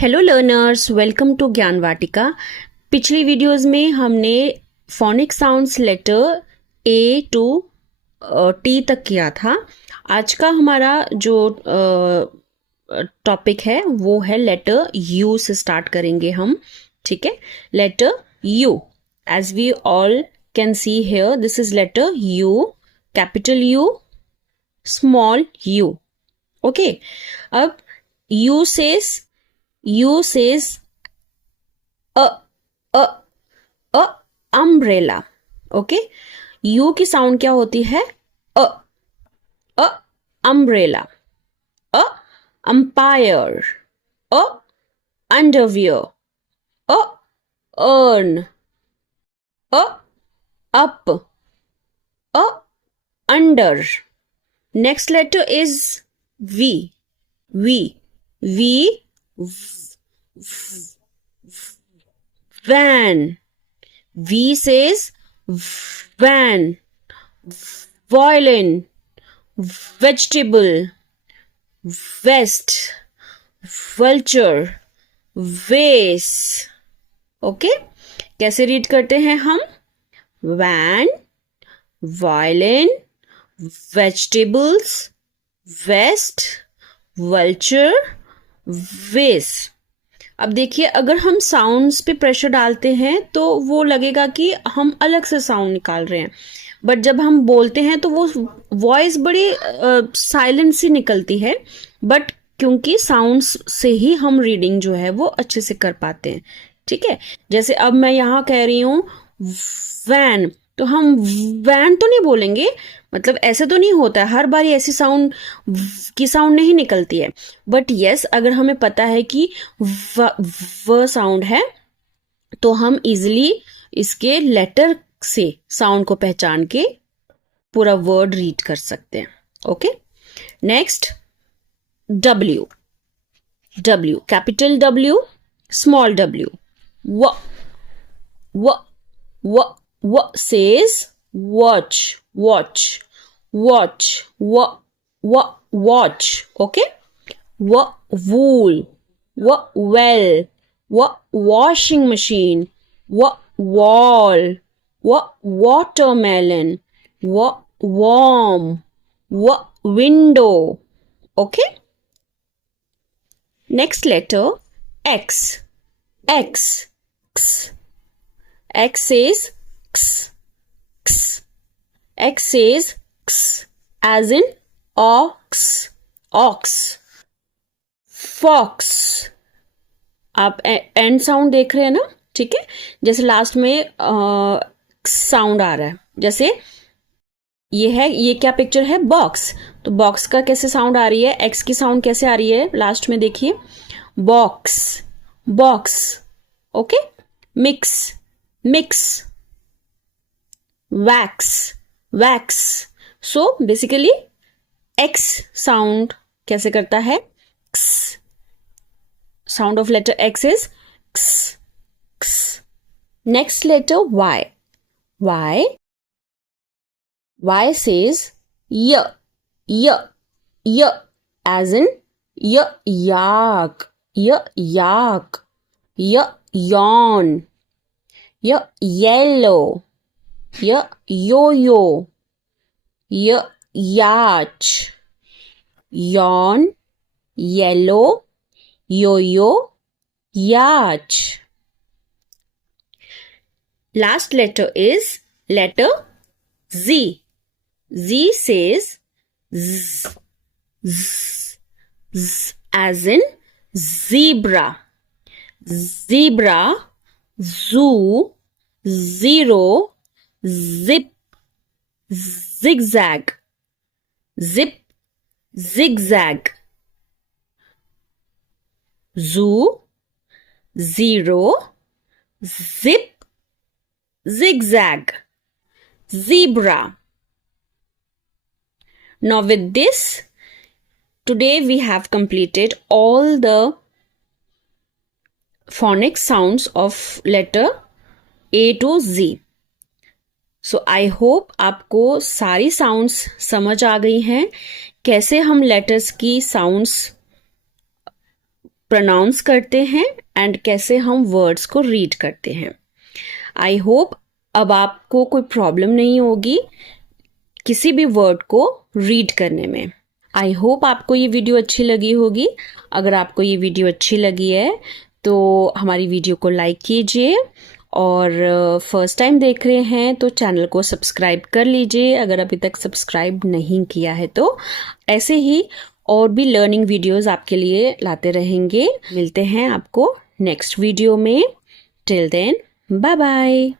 Hello learners, welcome to ज्ञान वाटिका। पिछली videos में हमने phonic sounds letter A to T तक किया था। आज का हमारा जो टॉपिक है वो है लेटर यू से स्टार्ट करेंगे हम। ठीक है, letter U, as we all can see here, this is letter U, capital U, small U. Okay, अब U says a a a umbrella. ओके, यू की साउंड क्या होती है? Uh uh umbrella, uh umpire, uh underwear, uh earn, uh up, uh under. Next letter is V. V van. V says van, violin, vegetable, vest, vulture, vase. Okay, कैसे read करते हैं हम? Van, violin, vegetables, vest, vulture, vase. अब देखिए, अगर हम sounds पे pressure डालते हैं तो वो लगेगा कि हम अलग से साउंड निकाल रहे हैं, बट जब हम बोलते हैं तो वो वॉइस बड़ी साइलेंट सी निकलती है, बट क्योंकि साउंड्स से ही हम रीडिंग जो है वो अच्छे से कर पाते हैं। ठीक है, जैसे अब मैं यहाँ कह रही हूँ वैन, तो हम वैन तो नहीं बोलेंगे, मतलब ऐसे तो नहीं होता है, हर बार ऐसी साउंड की साउंड नहीं निकलती है। बट यस, अगर हमें पता है कि व साउंड है तो हम इजिली इसके लेटर से साउंड को पहचान के पूरा वर्ड रीड कर सकते हैं। Okay, next W. W, capital W, small W. व व व व says watch, watch, watch, watch. Okay, wool, well, washing machine, wall, watermelon, warm, window. Okay, next letter X. X says x, x. X says x as in ox, ox, fox. आप and sound देख रहे हैं ना? ठीक है, जैसे last में sound आ रहा है, जैसे ये है, ये क्या पिक्चर है? बॉक्स। तो बॉक्स का कैसे साउंड आ रही है? एक्स की साउंड कैसे आ रही है लास्ट में? देखिए, box, box. Okay, mix, mix, wax, wax. So basically X sound कैसे करता है? X. Sound of letter X is X, X. Next letter Y. Y says y, y, as in yak, yak, yawn, yellow, yo-yo, yacht, yawn, yellow, yo-yo, yacht. Last letter is letter Z. Z says z, z, z as in zebra, zebra, zoo, zero, zip, zigzag, zip, zigzag, zoo, zero, zip, zigzag, zebra. Now with this, today we have completed all the phonic sounds of letter A to Z. So I hope आपको सारी sounds समझ आ गई हैं, कैसे हम letters की sounds pronounce करते हैं एंड कैसे हम वर्ड्स को रीड करते हैं। आई होप अब आपको कोई प्रॉब्लम नहीं होगी किसी भी वर्ड को रीड करने में। आई होप आपको ये वीडियो अच्छी लगी होगी। अगर आपको ये वीडियो अच्छी लगी है तो हमारी वीडियो को लाइक कीजिए, और फर्स्ट टाइम देख रहे हैं तो चैनल को सब्सक्राइब कर लीजिए अगर अभी तक सब्सक्राइब नहीं किया है तो। ऐसे ही और भी लर्निंग वीडियोस आपके लिए लाते रहेंगे। मिलते हैं आपको नेक्स्ट वीडियो में। Till then, bye bye.